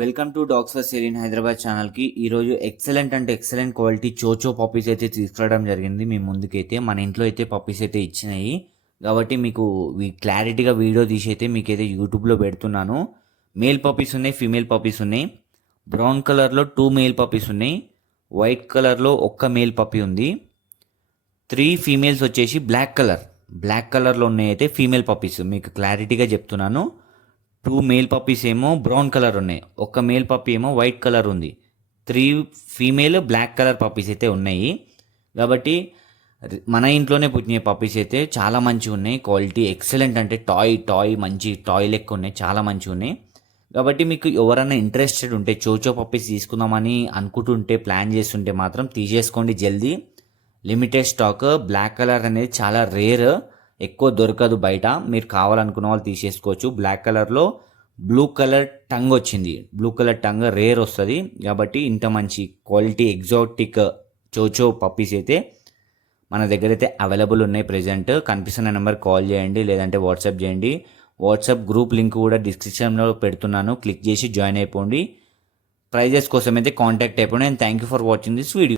Welcome to dogs for sale in Hyderabad ఛానల్కి. ఈరోజు excellent quality చోచో puppies అయితే తీసుకురావడం జరిగింది మీ ముందుకైతే. మన ఇంట్లో అయితే పప్పీస్ అయితే ఇచ్చినాయి కాబట్టి మీకు క్లారిటీగా వీడియో తీసి అయితే మీకైతే యూట్యూబ్లో పెడుతున్నాను. మేల్ పప్పీస్ ఉన్నాయి, ఫీమేల్ పప్పీస్ ఉన్నాయి. బ్రౌన్ కలర్లో 2 మేల్ పప్పీస్ ఉన్నాయి, వైట్ కలర్లో ఒక్క మేల్ పప్పీ ఉంది. 3 ఫీమేల్స్ వచ్చేసి బ్లాక్ కలర్లో ఉన్నాయి అయితే ఫీమేల్ పప్పీస్. మీకు క్లారిటీగా చెప్తున్నాను. 2 మేల్ పప్పీస్ ఏమో బ్రౌన్ కలర్ ఉన్నాయి, ఒక్క మేల్ పప్పీ ఏమో వైట్ కలర్ ఉంది. 3 ఫీమేల్ బ్లాక్ కలర్ పప్పీస్ అయితే ఉన్నాయి. కాబట్టి మన ఇంట్లోనే పుట్టిన పప్పీస్ అయితే చాలా మంచిగా ఉన్నాయి. క్వాలిటీ ఎక్సలెంట్, అంటే మంచి టాయ్ లెక్క ఉన్నాయి, చాలా మంచిగా ఉన్నాయి. కాబట్టి మీకు ఎవరైనా ఇంట్రెస్టెడ్ ఉంటే చోచో పప్పీస్ తీసుకుందామని అనుకుంటుంటే ప్లాన్ చేస్తుంటే మాత్రం తీసేసుకోండి జల్దీ. Limited stock. బ్లాక్ కలర్ అనేది చాలా రేర్, ఎక్కువ దొరకదు బయట. మీరు కావాలనుకున్న వాళ్ళు తీసేసుకోవచ్చు. బ్లాక్ కలర్లో బ్లూ కలర్ టంగ్ వచ్చింది, బ్లూ కలర్ టంగ్ రేర్ వస్తుంది. కాబట్టి ఇంత మంచి క్వాలిటీ ఎగ్జాటిక్ చోచో పప్పీస్ అయితే మన దగ్గర అయితే అవైలబుల్ ఉన్నాయి. ప్రెజెంట్ కనిపిస్తున్న నెంబర్ కాల్ చేయండి, లేదంటే వాట్సాప్ చేయండి. వాట్సాప్ గ్రూప్ లింక్ కూడా డిస్క్రిప్షన్లో పెడుతున్నాను, క్లిక్ చేసి జాయిన్ అయిపోండి. ప్రైజెస్ కోసం అయితే కాంటాక్ట్ అయిపోండి. And thank you for watching this video.